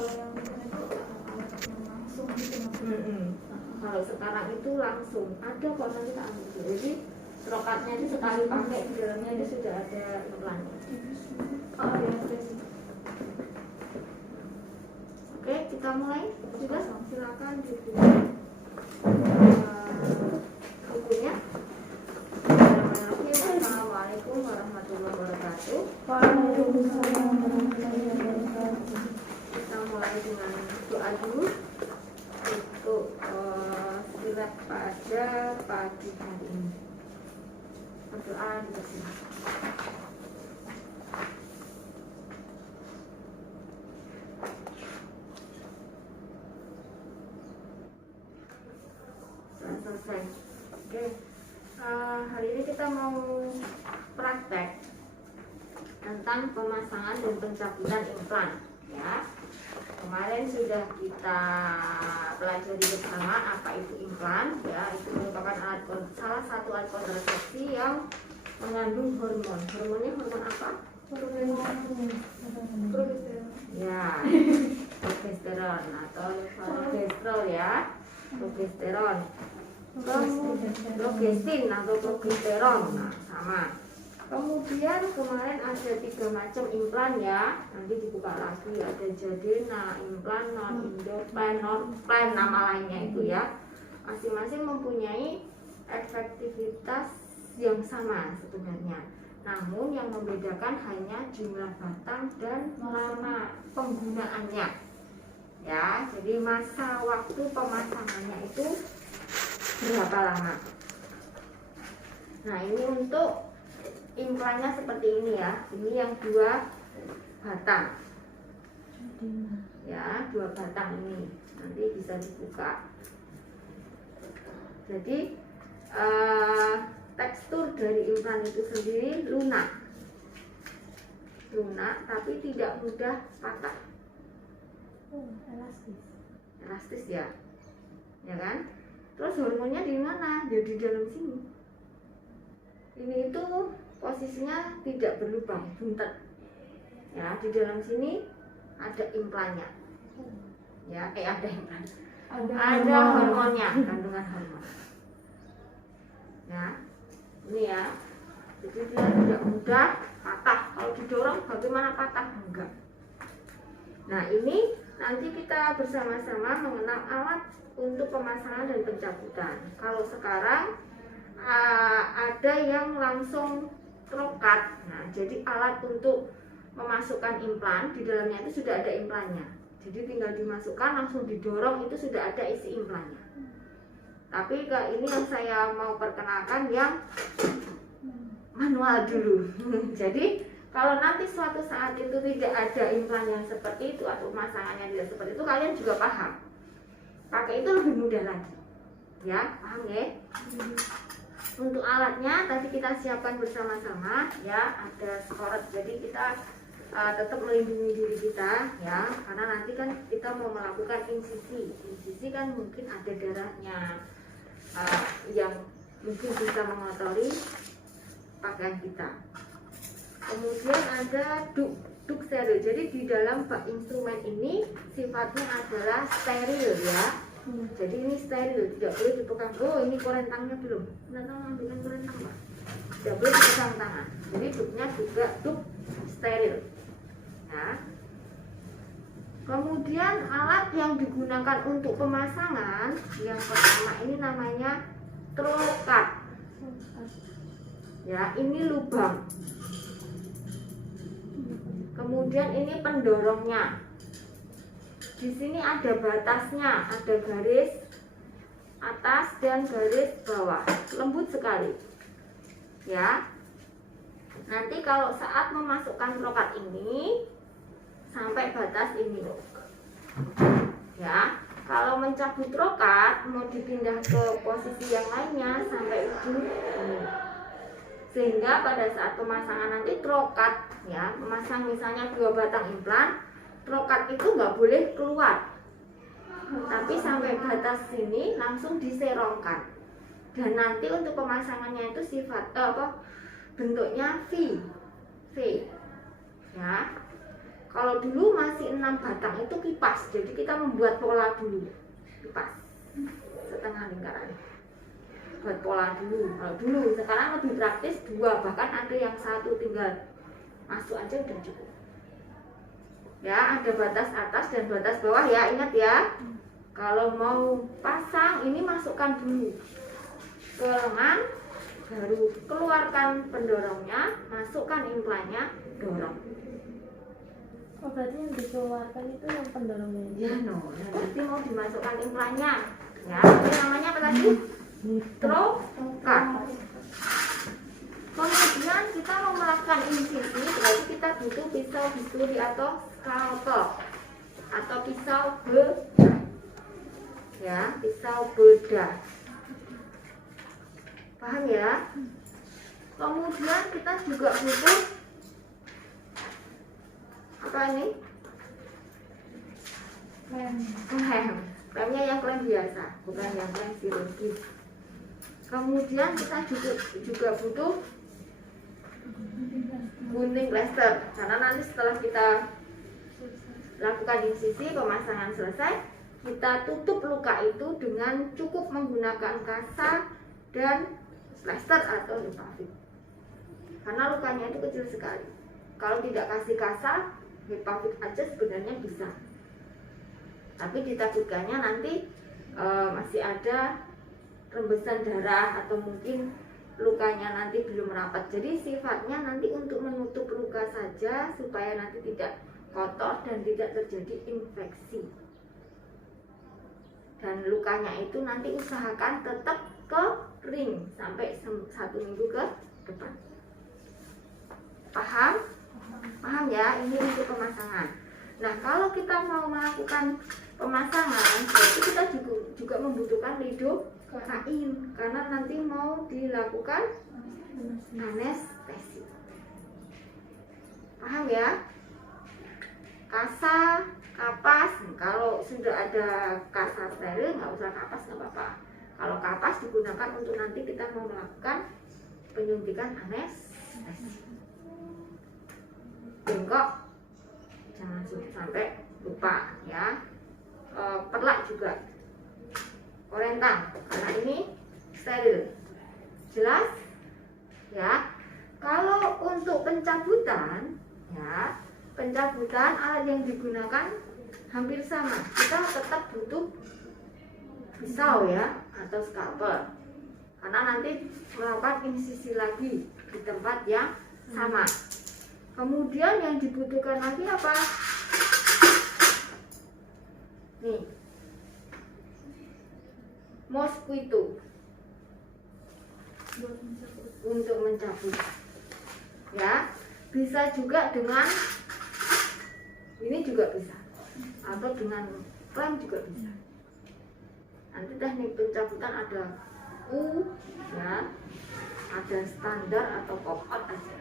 kalau yang itu langsung gitu Kalau sekarang itu langsung ada kok, nanti tak ambil. Jadi rokatnya itu sekali pakai di dalamnya itu sudah ada implannya. oh ya terus Oke, kita mulai. Sudah, silakan dibuka bukunya. Assalamualaikum warahmatullahi wabarakatuh. Waalaikumsalam warahmatullahi wabarakatuh. Kita mulai dengan doa dulu untuk silat pada pagi hari ini. Berdoa dipersilakan. Selesai. Oke. Hari ini kita mau praktek tentang pemasangan dan pencabutan implan, ya. Kemarin sudah kita pelajari bersama apa itu implan, ya. Itu merupakan salah satu alat kontrasepsi yang mengandung hormon. Hormonnya hormon apa? Ya, progesteron atau progesterol, ya. Progesteron. Progestin atau progesteron, nah, sama. Kemudian kemarin ada 3 macam implan, ya. Nanti dibuka lagi, ada Jadena, implan, non-indoplan, non-plan, nama lainnya itu, ya. Masing-masing mempunyai efektivitas yang sama sebenarnya. Namun yang membedakan hanya jumlah batang dan lama penggunaannya, ya. Jadi masa waktu pemasangannya itu berapa lama. Nah, ini untuk implannya seperti ini, ya. Ini yang 2 batang, ya, 2 batang ini nanti bisa dibuka. Jadi tekstur dari implan itu sendiri lunak, tapi tidak mudah patah. Elastis, ya, ya kan? Terus hormonnya di mana? Ya di dalam sini. Ini itu posisinya tidak berlubang, buntet. Ya, di dalam sini ada implannya. Ya, ada implan. Ada hormonnya, kandungan hormon. Ya. Ini, ya. Jadi dia tidak mudah patah. Kalau didorong bagaimana patah? Enggak. Nah, ini nanti kita bersama-sama mengenal alat untuk pemasangan dan pencabutan. Kalau sekarang ada yang langsung trokat. Nah, jadi alat untuk memasukkan implan di dalamnya itu sudah ada implannya. Jadi tinggal dimasukkan, langsung didorong, itu sudah ada isi implannya. Tapi ini yang saya mau perkenalkan yang manual dulu. Jadi kalau nanti suatu saat itu tidak ada implan yang seperti itu atau pemasangannya tidak seperti itu, kalian juga paham. Pakai itu lebih mudah lagi, ya, paham, ya? Untuk alatnya tadi kita siapkan bersama-sama, ya. Ada skoret, jadi kita tetap melindungi diri kita, ya, karena nanti kan kita mau melakukan insisi kan mungkin ada darahnya yang mungkin bisa mengotori pakaian kita. Kemudian ada duk steril. Jadi di dalam instrumen ini sifatnya adalah steril, ya. Jadi ini steril, tidak boleh dipegang. Oh, ini korentangnya belum. Nah, ambilkan korentang, Pak. Tidak boleh dipegang tangan. Jadi duknya juga duk steril. Ya. Kemudian alat yang digunakan untuk pemasangan yang pertama ini namanya trokat. Ya, ini lubang. Kemudian ini pendorongnya. Di sini ada batasnya, ada garis atas dan garis bawah, lembut sekali. Ya. Nanti kalau saat memasukkan trokat ini sampai batas ini, ya. Kalau mencabut trokat mau dipindah ke posisi yang lainnya sampai ujung ini. Sehingga pada saat pemasangan nanti trokat, ya, memasang misalnya 2 batang implan, trokat itu nggak boleh keluar, tapi sampai batas sini langsung diserongkan. Dan nanti untuk pemasangannya itu bentuknya V, ya. Kalau dulu masih 6 batang itu kipas, jadi kita membuat pola dulu, kipas setengah lingkaran, buat pola dulu. Kalau dulu, sekarang lebih praktis 2, bahkan ada yang 1 tinggal masuk aja udah cukup. Ya, ada batas atas dan batas bawah ya, ingat ya. Kalau mau pasang ini masukkan dulu ke lengan, baru keluarkan pendorongnya, masukkan implannya, dorong. Oh, berarti yang dikeluarkan itu yang pendorongnya. Ya no, nanti mau dimasukkan implannya. Ya, ini namanya apa tadi? Trokat. Kemudian kita mau melakukan insisi, berarti kita butuh pisau bisturi atau scalpel atau pisau bedah. Ya, pisau bedah. Paham ya? Kemudian kita juga butuh apa ini? Lemnya yang klem biasa, bukan yang klem chirurgis. Kemudian kita juga butuh gunting plester, karena nanti setelah kita lakukan insisi, pemasangan selesai, kita tutup luka itu dengan cukup menggunakan kasa dan plester atau Hipavit, karena lukanya itu kecil sekali. Kalau tidak kasih kasa, Hipavit aja sebenarnya bisa, tapi ditakutkannya nanti masih ada rembesan darah atau mungkin lukanya nanti belum rapat. Jadi sifatnya nanti untuk menutup luka saja supaya nanti tidak kotor dan tidak terjadi infeksi. Dan lukanya itu nanti usahakan tetap kering sampai 1 minggu ke depan. Paham? Paham ya? Ini untuk pemasangan. Nah, kalau kita mau melakukan pemasangan, berarti kita juga membutuhkan lidokain, karena nanti mau dilakukan anestesi. Paham ya? Kasa, kapas, kalau sudah ada kasa steril nggak usah kapas, nggak apa-apa. Kalau kapas digunakan untuk nanti kita mau melakukan penyuntikan anestesi. Bengkok jangan sampai lupa ya. Perlak juga, korentang, karena ini steril. Jelas ya. Kalau untuk pencabutan ya, pencabutan alat yang digunakan hampir sama. Kita tetap butuh pisau ya atau scalpel, karena nanti melakukan insisi lagi di tempat yang sama. Kemudian yang dibutuhkan lagi apa? Nih, mosquito untuk mencabut ya. Bisa juga dengan ini juga bisa, atau dengan klem juga bisa. Nanti teknik pencabutan ada ya, ada standar atau pop out aja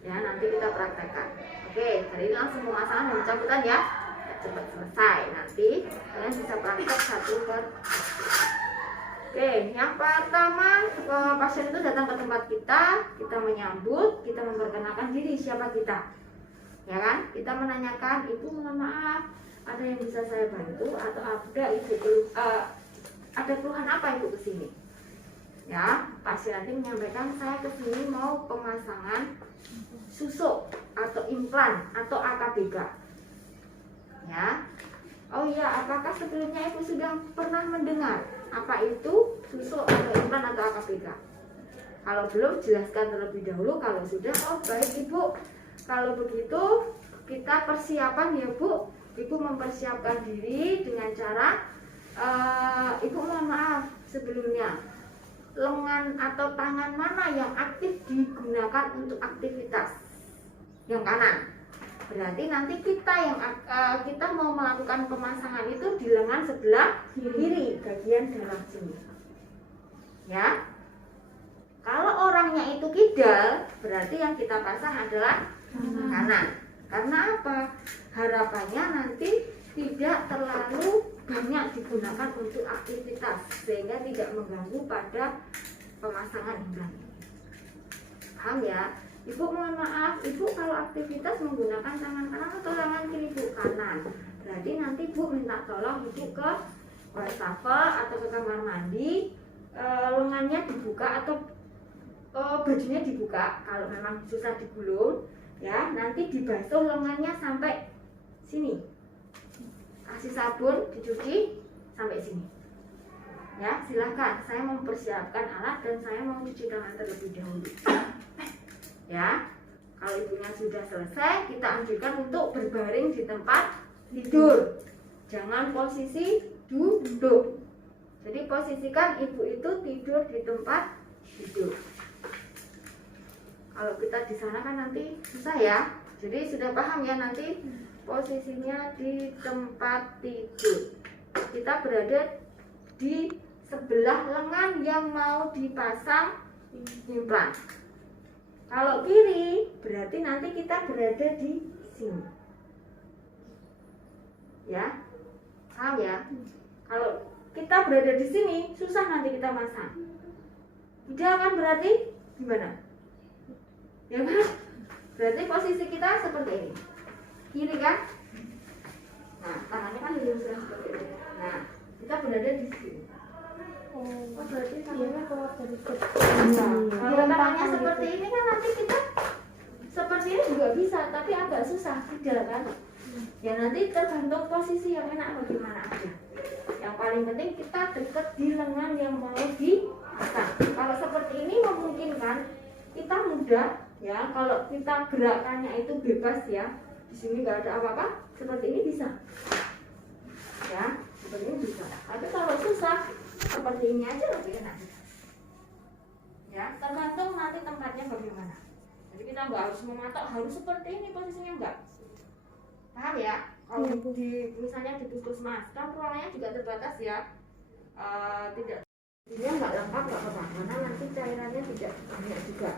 ya, nanti kita praktekkan. Oke, hari ini langsung pemasangan dan pencabutan ya, cepat selesai. Nanti kalian bisa praktek 1 per 1. Oke, yang pertama, pasien itu datang ke tempat kita menyambut, kita memperkenalkan diri siapa kita, ya kan? Kita menanyakan, ibu mohon maaf, ada yang bisa saya bantu atau ada ibu ada keluhan apa ibu kesini? Ya, pasien nanti menyampaikan saya kesini mau pemasangan susuk atau implan atau AKBK. Ya, oh iya, apakah sebelumnya ibu sudah pernah mendengar apa itu susuk atau implan atau AKBK? Kalau belum, jelaskan terlebih dahulu. Kalau sudah, oh baik ibu, kalau begitu kita persiapan ya bu. Ibu mempersiapkan diri dengan cara ibu mohon maaf sebelumnya, lengan atau tangan mana yang aktif digunakan untuk aktivitas? Yang kanan. Berarti nanti kita mau melakukan pemasangan itu di lengan sebelah kiri, bagian dalam sini. Ya. Kalau orangnya itu kidal, berarti yang kita pasang adalah kanan. Karena apa? Harapannya nanti tidak terlalu banyak digunakan untuk aktivitas, sehingga tidak mengganggu pada pemasangan implan. Paham ya? Ibu mohon maaf, ibu kalau aktivitas menggunakan tangan kanan atau tangan kiri bu? Kanan. Berarti nanti bu minta tolong ibu ke wastafel atau ke kamar mandi, lengannya dibuka atau bajunya dibuka. Kalau memang susah digulung, ya nanti dibasuh lengannya sampai sini. Kasih sabun, dicuci sampai sini. Ya, silahkan. Saya mempersiapkan alat dan saya mau cuci tangan terlebih dahulu. Ya, kalau ibunya sudah selesai, kita anjurkan untuk berbaring di tempat tidur. Jangan posisi duduk. Jadi posisikan ibu itu tidur di tempat tidur. Kalau kita di sana kan nanti susah ya. Jadi sudah paham ya, nanti posisinya di tempat tidur. Kita berada di sebelah lengan yang mau dipasang implan. Kalau kiri berarti nanti kita berada di sini. Ya, paham ya? Kalau kita berada di sini susah nanti kita masang. Tidak kan berarti gimana? Ya kan? Berarti posisi kita seperti ini. Kiri kan? Nah, tangannya kan sudah seperti ini. Nah, kita berada di sini. Oh, berarti tangannya keluar dari Kalau tangannya seperti ini kan nanti kita seperti ini juga bisa, tapi agak susah, tidak kan? Ya nanti tergantung posisi yang enak bagaimana aja. Yang paling penting kita dekat di lengan yang mau dipasang. Kalau seperti ini memungkinkan, kita mudah ya. Kalau kita gerakannya itu bebas ya, di sini nggak ada apa-apa, seperti ini bisa. Ya, seperti ini bisa. Tapi kalau susah, seperti ini aja lebih enak. Ya, tergantung nanti tempatnya bagaimana. Jadi kita nggak harus mematok harus seperti ini posisinya, enggak. Paham ya? Kalau di misalnya di puskesmas kan ruangannya juga terbatas ya. Tidak, dia nggak lengkap nggak apa-apa, karena nanti cairannya tidak banyak juga.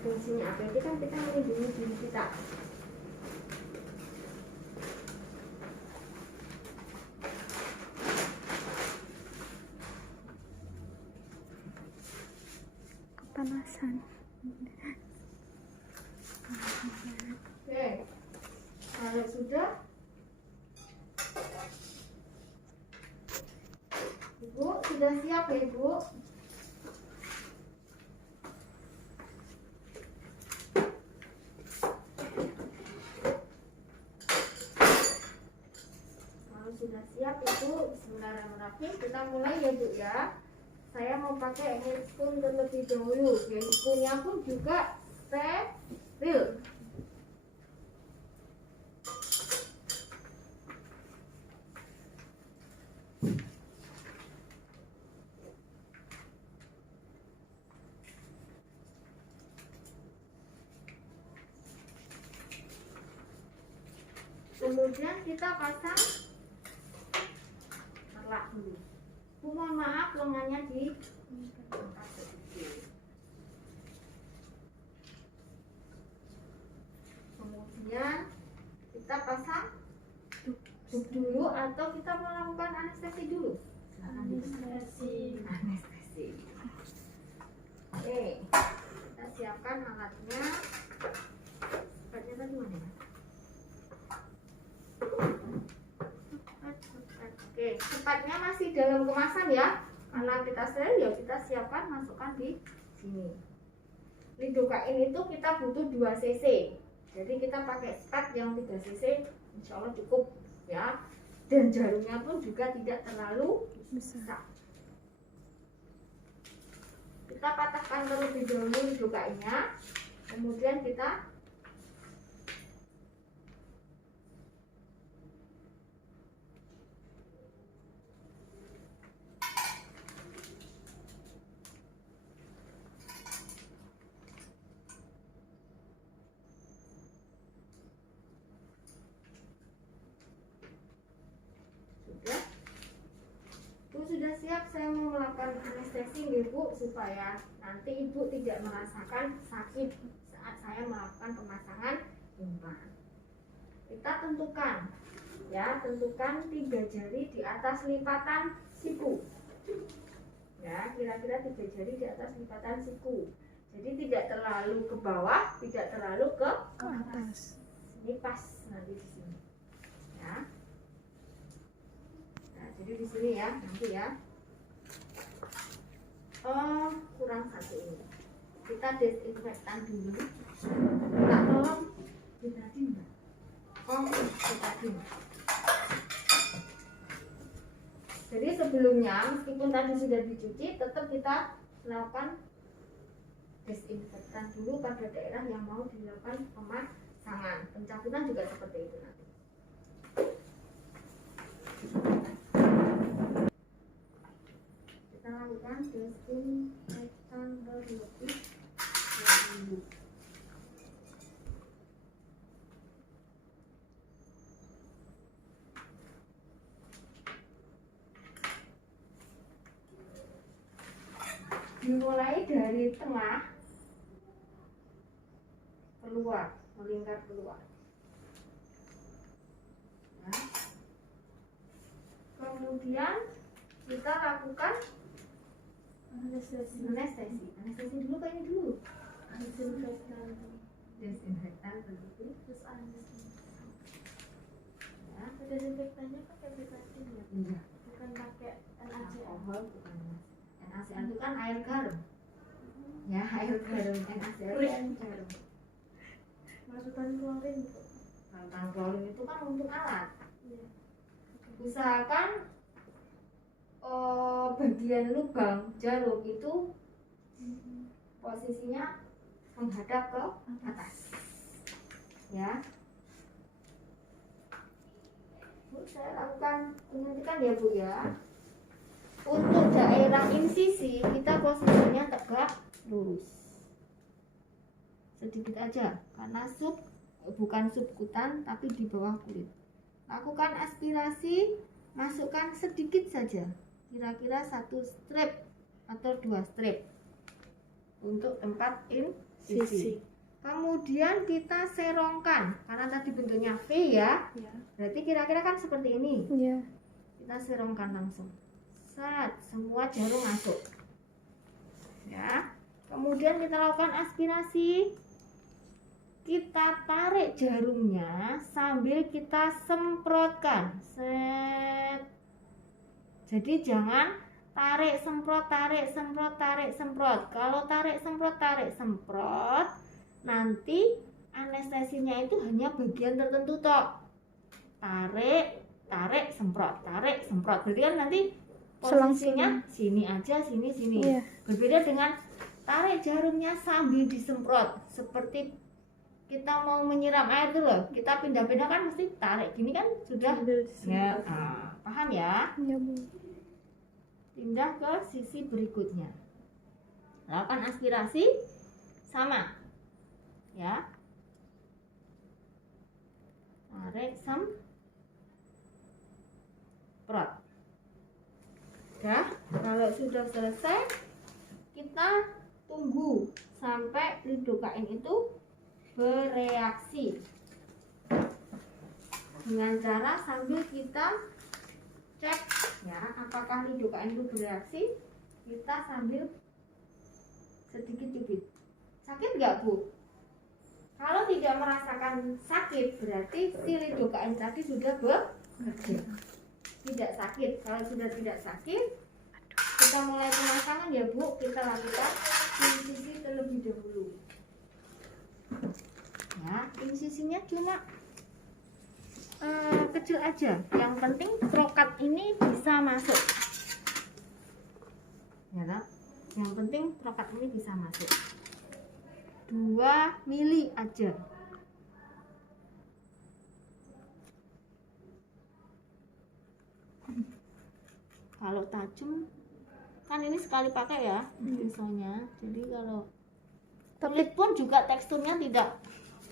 Fungsinya APD kan kita melindungi diri kita. Panasan. Oke, kalau sudah, Ibu sudah siap ya Ibu? Kalau sudah siap Ibu, bismillahirrahmanirrahim, kita mulai ya Bu ya. Saya mau pakai handscoon terlebih dahulu. Handscoonnya pun juga steril. Kemudian kita pasang telak dulu. Mohon maaf lengannya di kemudian kita pasang duk dulu atau kita melakukan anestesi dulu. Anestesi. Oke, kita siapkan alatnya. Sepatnya tadi mana? Oke, sepatnya masih dalam kemasan ya. Karena kita steril ya kita siapkan, masukkan di sini. Lidocaine itu kita butuh 2 cc. Jadi kita pakai sepat yang 3 cc, insya Allah cukup ya. Dan jarumnya pun juga tidak terlalu besar. Kita patahkan terlebih dahulu lidocaine-nya, kemudian kita sudah siap. Saya mau melakukan anestesi Ibu supaya nanti Ibu tidak merasakan sakit saat saya melakukan pemasangan implan. Kita tentukan ya, tentukan 3 jari di atas lipatan siku. Ya, kira-kira 3 jari di atas lipatan siku. Jadi tidak terlalu ke bawah, tidak terlalu ke atas. ini pas nanti di sini. Ya. Nah, jadi di sini ya nanti ya. Oh, kurang satu ini. Kita desinfektan dulu. Enggak tolong betadin enggak? Oh, betadin. Jadi sebelumnya meskipun tadi sudah dicuci, tetap kita lakukan desinfektan dulu pada daerah yang mau dilakukan pemasangan. Pencabutan juga seperti itu nanti. Kita lakukan desinfektan terlebih dahulu. Dimulai dari tengah keluar, melingkar keluar. Ya. Kemudian kita lakukan Anestesi. anestesi. Anestesi dulu apa ini dulu? Desinfektan. Desinfektan terlebih. Terus anestesi. Ya. Desinfektannya pakai betadin ya? Iya. Bukan pakai NaCl. Alkohol bukan NaCl itu kan air garam. Ya, air garam. NaCl itu air garam. Larutan klorin itu. Larutan klorin itu kan untuk alat. Iya. Usahakan bagian lubang jarum itu posisinya menghadap ke atas. Ya. Bu, saya lakukan penyuntikan ya Bu ya. Untuk daerah insisi kita posisinya tegak lurus. Sedikit aja karena bukan subkutan tapi di bawah kulit. Lakukan aspirasi, masukkan sedikit saja, kira-kira 1 strip atau 2 strip untuk tempat insisi. Kemudian kita serongkan karena tadi bentuknya V ya. Ya. Berarti kira-kira kan seperti ini. Ya. Kita serongkan langsung. Set, semua jarum masuk. Ya. Kemudian kita lakukan aspirasi. Kita tarik jarumnya sambil kita semprotkan. Set. Jadi jangan tarik semprot, tarik semprot, tarik semprot. Kalau tarik semprot, nanti anestesinya itu hanya bagian tertentu toh. Tarik semprot, tarik semprot. Berarti kan nanti posisinya sini aja, sini. Iya. Berbeda dengan tarik jarumnya sambil disemprot. Seperti kita mau menyiram air tuh loh, kita pindah-pindah kan mesti tarik gini kan sudah ya. Paham ya? Ya, Bu. Pindah ke sisi berikutnya. Lakukan aspirasi sama. Ya. Tarik semprot. Ya, kalau sudah selesai kita tunggu sampai lidokain itu bereaksi dengan cara sambil kita cek ya apakah lidokain itu bereaksi. Kita sambil sedikit cubit. Sakit nggak Bu? Kalau tidak merasakan sakit berarti si lidokain tadi sudah bekerja. Tidak sakit. Kalau sudah tidak sakit kita mulai pemasangan ya Bu. Kita lakukan insisi terlebih dahulu. Ya, insisinya cuma kecil aja. Yang penting trokat ini bisa masuk. Ya, nah? Yang penting trokat ini bisa masuk. 2 mili aja. Kalau tajam kan ini sekali pakai ya pisaunya. Jadi kalau kulit pun juga teksturnya tidak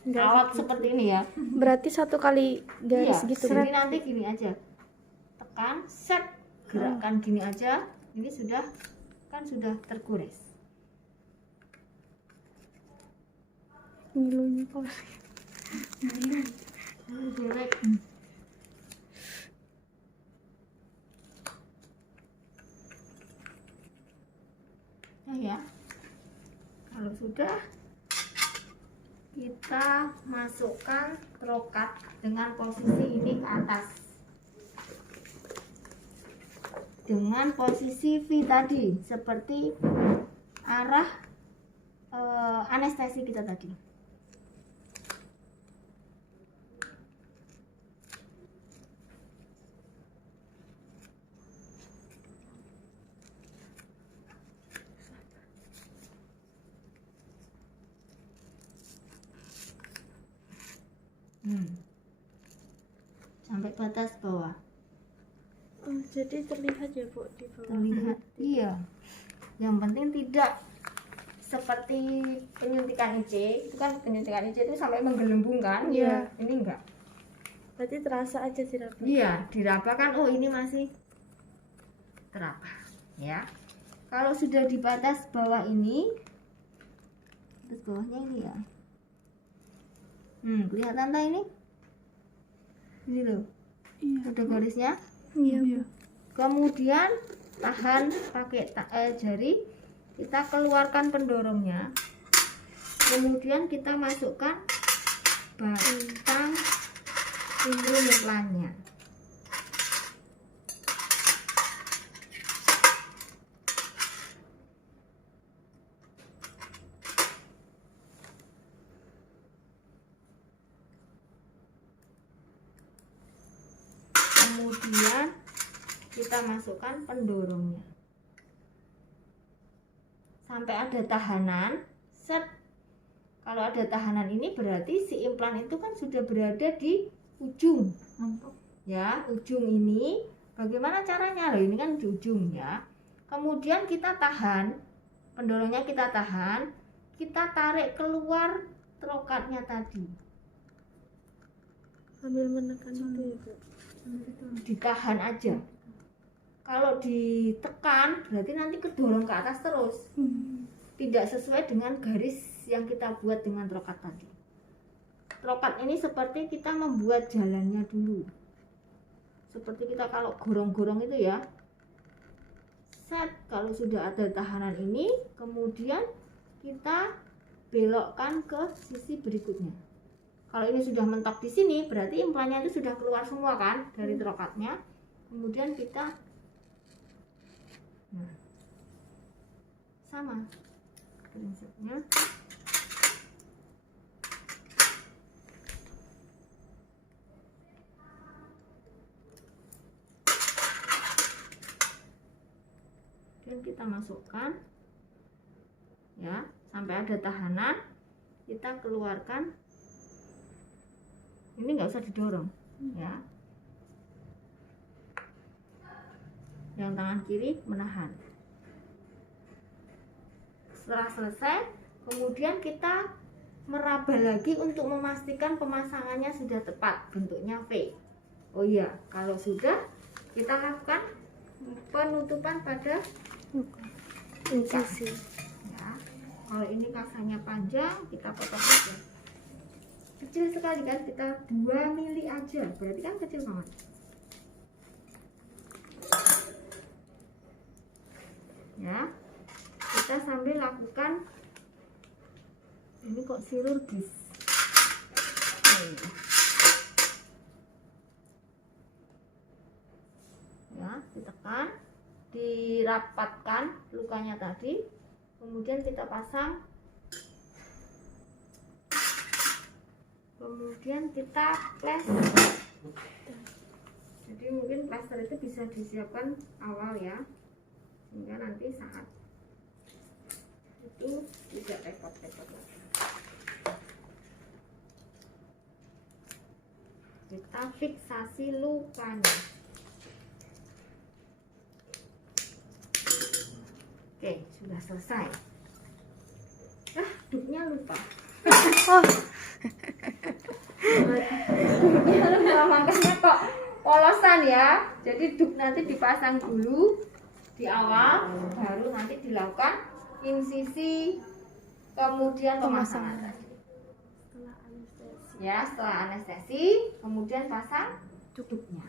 awet seperti ini ya. Berarti 1 kali garis Iya, gitu. jadi nanti gini aja. Tekan, set, gerakan gini aja. Ini sudah tergores. Ngilunya kok. Jelek. Ya. Kalau sudah sudah, kita masukkan trokat dengan posisi ini ke atas, dengan posisi V tadi, seperti arah anestesi kita tadi. Sampai batas bawah. Oh, jadi terlihat ya Bu di bawah. Terlihat, iya. Yang penting tidak seperti penyuntikan IC. Itu kan penyuntikan IC itu sampai menggelembung kan? Iya. Ini enggak. Berarti terasa aja diraba. Iya, diraba kan, oh ini masih teraba, ya. Kalau sudah di batas bawah ini, batas bawahnya ini ya. Kelihatan tak ini? Ini loh. Iya. Ada garisnya. Iya. Kemudian tahan pakai jari, kita keluarkan pendorongnya. Kemudian kita masukkan batang implannya. Kemudian kita masukkan pendorongnya sampai ada tahanan. Set. Kalau ada tahanan ini berarti si implan itu kan sudah berada di ujung, ya, ujung ini. Bagaimana caranya? Loh, ini kan di ujung ya. Kemudian kita tahan, pendorongnya kita tahan, kita tarik keluar trokatnya tadi. Sambil menekan itu ya Bu. Ditahan aja. Kalau ditekan berarti nanti kedorong ke atas terus. Tidak sesuai dengan garis yang kita buat dengan trokat tadi. Trokat ini seperti kita membuat jalannya dulu. Seperti kita kalau gorong-gorong itu ya. Set, kalau sudah ada tahanan ini, kemudian kita belokkan ke sisi berikutnya. Kalau ini sudah mentok di sini, berarti implannya itu sudah keluar semua kan dari trokatnya. Kemudian kita sama prinsipnya. Dan kita masukkan ya, sampai ada tahanan, kita keluarkan. Ini nggak usah didorong ya. Yang tangan kiri menahan. Setelah selesai, kemudian kita meraba lagi untuk memastikan pemasangannya sudah tepat, bentuknya V. Oh iya, kalau sudah, kita lakukan penutupan pada Incisi. ya. Kalau ini kasarnya panjang, kita potong aja. Kecil sekali kan, kita 2 mili aja, berarti kan kecil banget. Ya, kita sambil lakukan. Ini kok chirurgis. Ya, ditekan, dirapatkan lukanya tadi, kemudian kita pasang. Kemudian kita plester. Jadi mungkin plester itu bisa disiapkan awal ya, sehingga nanti saat itu tidak repot-repot lagi. Kita fiksasi lukanya. Oke, sudah selesai. Duknya lupa. Oh, Makanya kok polosan ya. Jadi duk nanti dipasang dulu di awal, baru nanti dilakukan insisi, kemudian pemasangan tadi. Setelah anestesi. Ya, setelah anestesi, kemudian pasang duknya.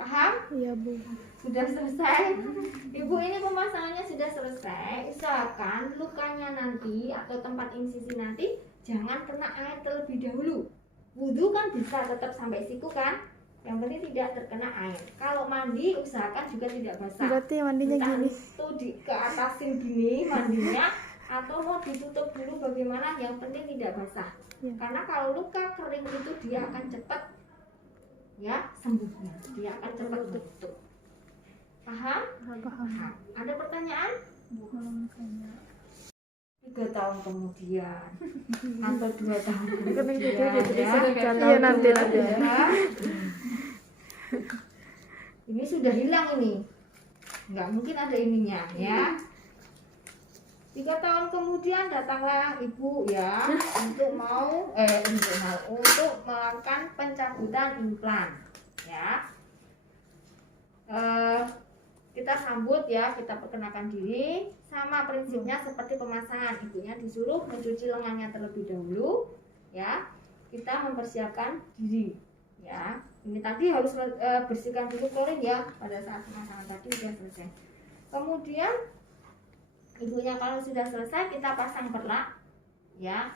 Paham? Iya, Bu. Sudah selesai. Ibu, ini pemasangannya sudah selesai. Usahakan lukanya nanti atau tempat insisi nanti jangan kena air terlebih dahulu. Wudhu kan bisa tetap sampai siku kan, yang penting tidak terkena air. Kalau mandi usahakan juga tidak basah. Berarti mandinya Entah gini. itu ke atasin gini mandinya atau mau ditutup dulu bagaimana, yang penting tidak basah. Ya. Karena kalau luka kering itu dia akan cepat ya sembuhnya, dia akan cepat tutup. Paham? Paham. Ada pertanyaan? Belum misalnya 3 tahun kemudian atau 2 tahun Kan kemudian yang video udah jadi ya. sudah Iya, nanti. Ya. Ini sudah hilang ini, nggak mungkin ada ininya ya. 3 tahun kemudian datanglah ibu ya untuk melakukan pencabutan implan ya. Kita sambut ya, kita perkenalkan diri. Sama prinsipnya seperti pemasangan, ibunya disuruh mencuci lengannya terlebih dahulu ya. Kita mempersiapkan diri ya. Ini tadi harus bersihkan dulu klorin ya pada saat pemasangan tadi sudah selesai. Kemudian ibunya kalau sudah selesai kita pasang perlak ya.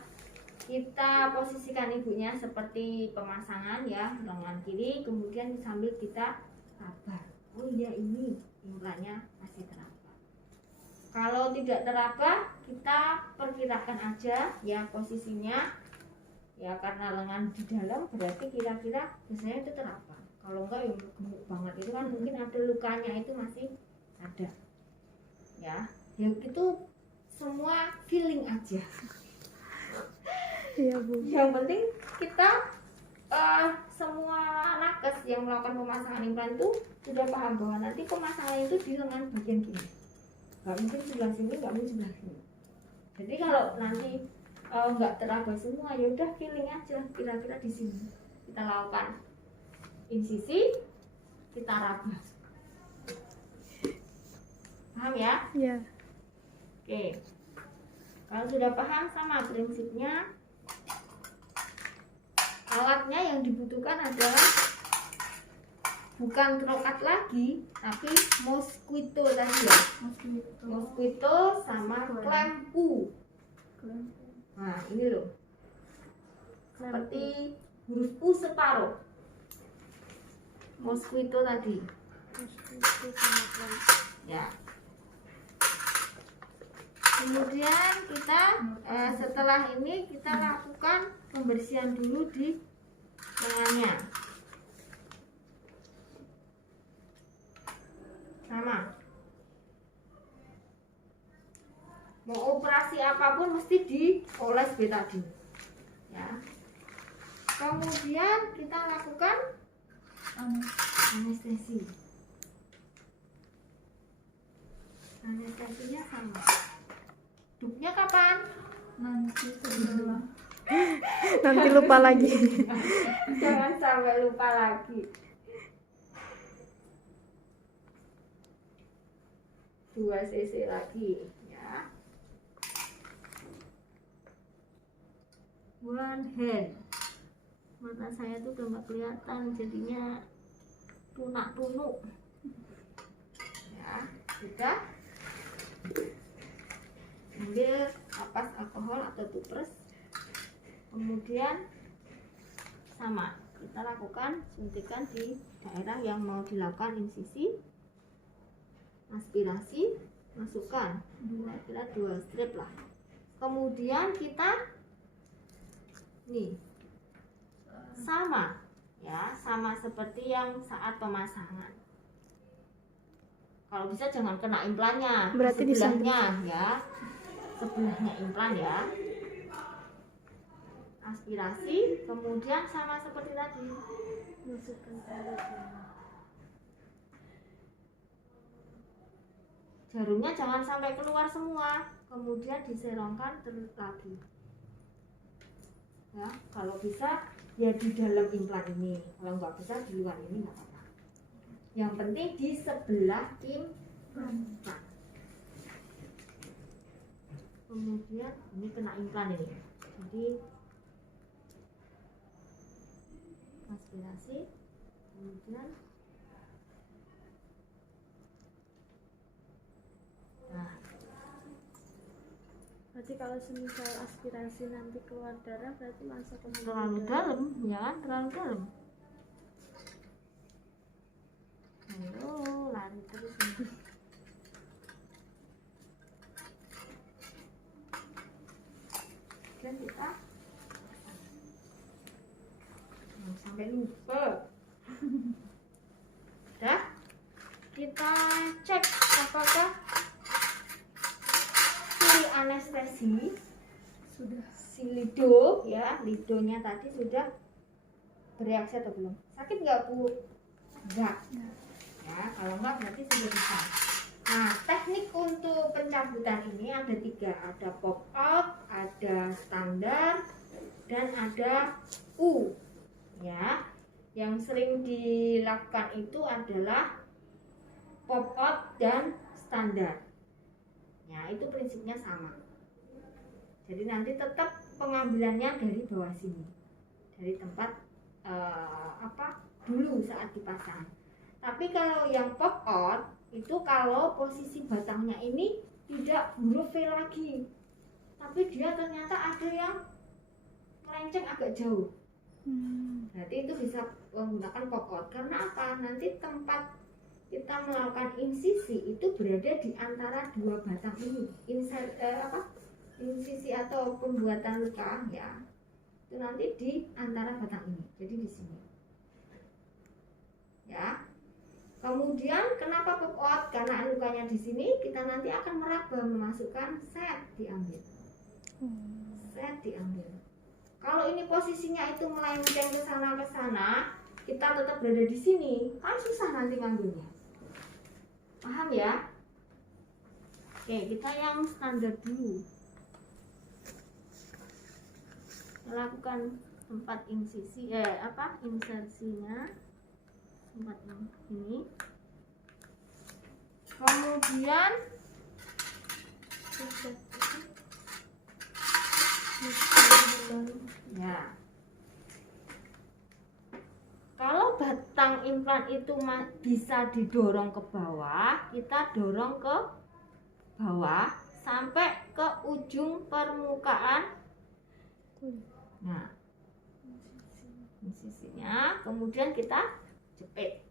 Kita posisikan ibunya seperti pemasangan ya, lengan kiri, kemudian sambil kita raba. Oh iya, ini implannya masih teraba. Kalau tidak teraba, kita perkirakan aja ya posisinya ya, karena lengan di dalam berarti kira-kira biasanya itu teraba. Kalau enggak yang gemuk banget itu kan mungkin ada lukanya itu masih ada ya. Yang itu semua feeling aja. Iya, Bu. Yang penting kita semua nakes yang melakukan pemasangan implan itu sudah paham bahwa nanti pemasangan itu di lengan bagian kiri, nggak mungkin sebelah sini, nggak mungkin sebelah sini. Jadi kalau nanti nggak teraba semua, ya udah feeling aja kira-kira di sini. Kita lakukan insisi, kita raba. Paham ya? Iya. Oke. Kalau sudah paham sama prinsipnya, alatnya yang dibutuhkan adalah bukan trokat lagi, tapi mosquito tadi ya. Mosquito sama klempu. Nah, ini loh. Seperti huruf U separuh. Mosquito tadi. Ya. Kemudian kita setelah ini kita lakukan pembersihan dulu di lengannya. Sama. Mau operasi apapun mesti dioles betadine. Ya. Kemudian kita lakukan anestesi. Anestesinya sama. Dupnya kapan? nanti setelah Nanti lupa lagi. Jangan sampai lupa lagi. 2 cc lagi ya. One hand. Mata saya tuh udah nggak kelihatan, jadinya tunak-tunuk. Ya, sudah. Ambil kapas alkohol atau tupres. Kemudian sama, kita lakukan suntikan di daerah yang mau dilakukan insisi. Aspirasi, masukkan kira-kira 2 strip lah. Kemudian kita nih sama ya, sama seperti yang saat pemasangan. Kalau bisa jangan kena implannya, Berarti di sebelahnya ya, sebelahnya implan ya. Aspirasi, kemudian sama seperti tadi, masukkan jarumnya jangan sampai keluar semua, kemudian diserongkan terus lagi ya. Kalau bisa ya di dalam implan ini, kalau nggak bisa di luar ini nggak apa-apa, yang penting di sebelah implan. Kemudian ini kena implan ini, jadi aspirasi, kemudian berarti kalau semisal aspirasi nanti keluar darah berarti masuk ke terlalu dalam ya kan, terlalu dalam. Ayo lari terus nih. Dan kita sampai lupa. Udah, kita cek apakah si anestesi sudah. si lido ya, lidonya tadi sudah bereaksi atau belum. Sakit nggak Bu? Enggak ya, kalau enggak berarti sudah bisa. Nah, teknik untuk pencabutan ini ada 3, ada pop out, ada standar, dan ada U ya. Yang sering dilakukan itu adalah pop out dan standar ya, itu prinsipnya sama. Jadi nanti tetap pengambilannya dari bawah sini, dari tempat dulu saat dipasang. Tapi kalau yang pop out itu kalau posisi batangnya ini tidak huruf V lagi, tapi dia ternyata ada yang melenceng agak jauh. Berarti itu bisa menggunakan pop out. Karena apa? Nanti tempat kita melakukan insisi itu berada di antara 2 batang ini. Insisi atau pembuatan luka ya, itu nanti di antara batang ini. Jadi di sini ya. Kemudian kenapa pop out? Karena lukanya di sini, kita nanti akan meraba, memasukkan set, diambil. Set diambil. Kalau ini posisinya itu melenceng ke sana, kita tetap berada di sini, kan susah nanti ngambilnya. Paham ya? Oke, kita yang standar dulu. Lakukan tempat insisi, insersinya. Tempat ini. Kemudian ya, kalau batang implan itu bisa didorong ke bawah, kita dorong ke bawah sampai ke ujung permukaan. Nah, insisinya, kemudian kita jepit.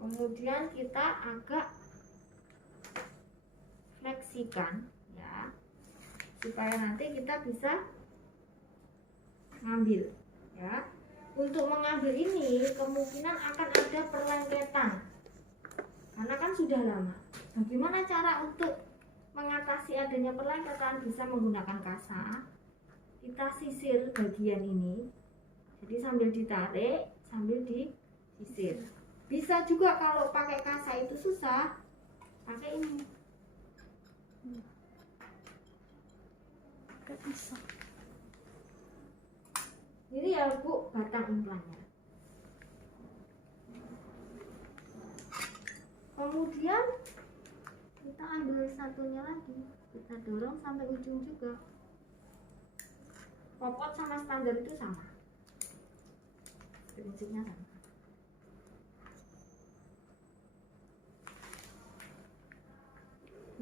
Kemudian kita agak fleksikan ya, supaya nanti kita bisa ngambil ya. Untuk mengambil ini kemungkinan akan ada perlengketan karena kan sudah lama. Bagaimana cara untuk mengatasi adanya perlengketan? Bisa menggunakan kasa. Kita sisir bagian ini, jadi sambil ditarik sambil disisir. Bisa juga kalau pakai kasa itu susah, pakai ini. Gak bisa. Ini ya Bu, batang implannya. Kemudian kita ambil satunya lagi, kita dorong sampai ujung juga. Pop out sama standar itu sama, prinsipnya sama.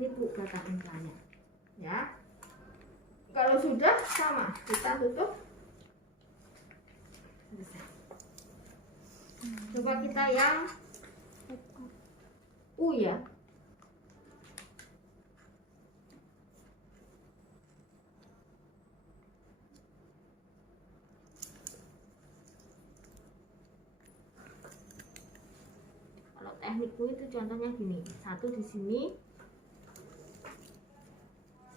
Ini Bu batang implannya ya. Kalau sudah sama, kita tutup. Coba kita yang U ya. Kalau teknik U itu contohnya gini, satu di sini,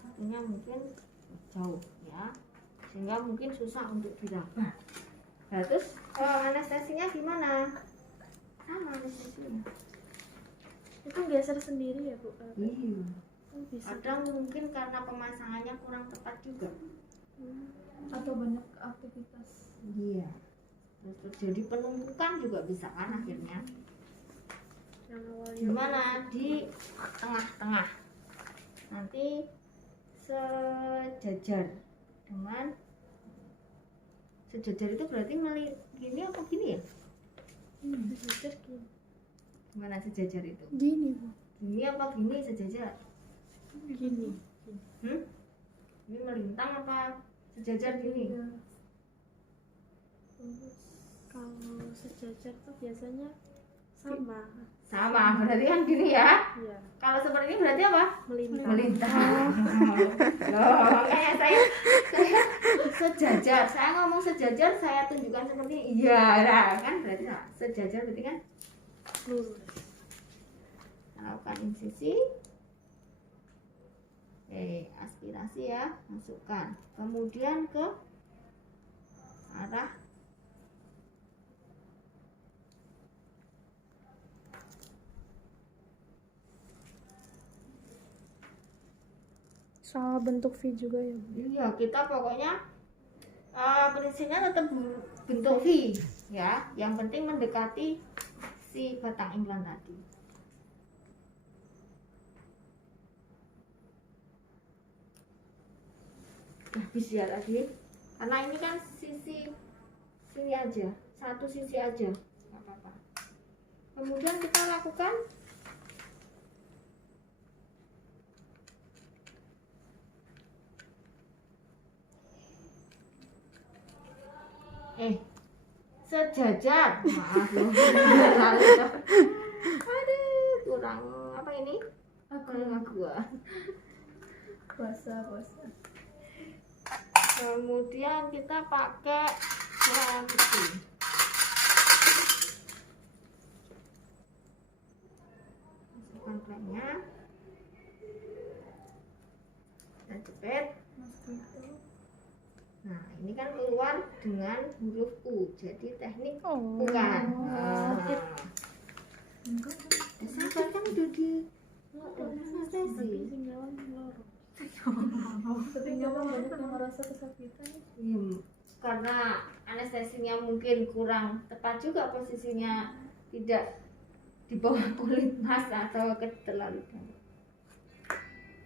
satunya mungkin jauh ya, sehingga mungkin susah untuk diraba. Nah, terus anestesinya gimana? Sama anestesinya. Itu geser sendiri ya Bu? Iya. Bisa. Kadang mungkin karena pemasangannya kurang tepat juga. Atau banyak aktivitas. Iya. Terus terjadi penumpukan juga bisa kan akhirnya. Yang awalnya Gimana? Di tengah-tengah. nanti sejajar dengan sejajar itu berarti gini apa gini ya? Sejajar gini. Gimana sejajar itu? Gini, Bu. Gini apa gini sejajar? Gini. Ini melintang apa sejajar gini? Iya. Terus kalau sejajar tuh biasanya sama. Sama, berarti kan gini ya. Iya. Kalau seperti ini berarti apa? Melintang. Melintang. Loh, kayak saya sejajar. Saya ngomong sejajar, saya tunjukkan seperti ini. Iya, nah, kan berarti sejajar berarti kan Lurus. lakukan insisi. Oke, aspirasi ya, masukkan. Kemudian ke arah Salah bentuk V juga ya, Bu. iya, kita pokoknya prinsipnya tetap bentuk V ya. Yang penting mendekati si batang implan tadi. Habis ya tadi, karena ini kan sisi sini aja, satu sisi aja, nggak apa-apa. Kemudian kita lakukan sejajar. Maaf loh. Aduh, kurang apa ini? Kurang gua. Puasa. Kemudian kita pakai cairan putih. Masukkan kremnya. Kita jepit. Nah, ini kan keluar dengan huruf U, jadi teknik bukan. Sabar kan udah di anestesi. Ketinggalan banyak yang merasa kesakitan. Iya, karena anestesinya mungkin kurang tepat juga posisinya, tidak di bawah kulit mas atau terlalu dalam.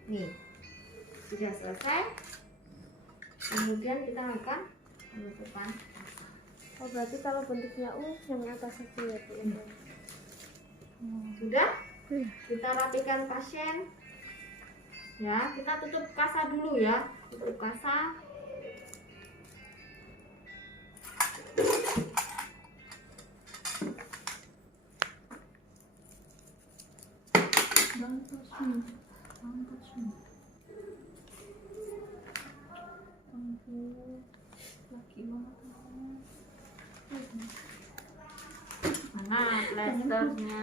Nih, sudah selesai. Kemudian kita akan penutupan. Oh, berarti kalau bentuknya U yang atas saja ya, Bu. Sudah? Kita rapikan pasien. Ya, kita tutup kasa dulu ya. Tutup kasa. Laki banget. Mana plasternya?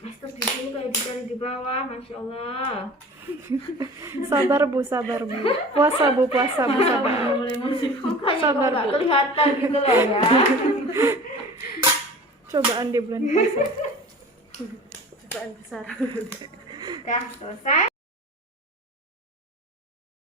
Plaster di sini kayak dicari di bawah, masya Allah. Sabar, Bu. Puasa, Bu, sabar. Makanya Sabar, kok nggak Bu. kelihatan gitu loh ya. Cobaan di bulan puasa. Cobaan besar. Udah selesai.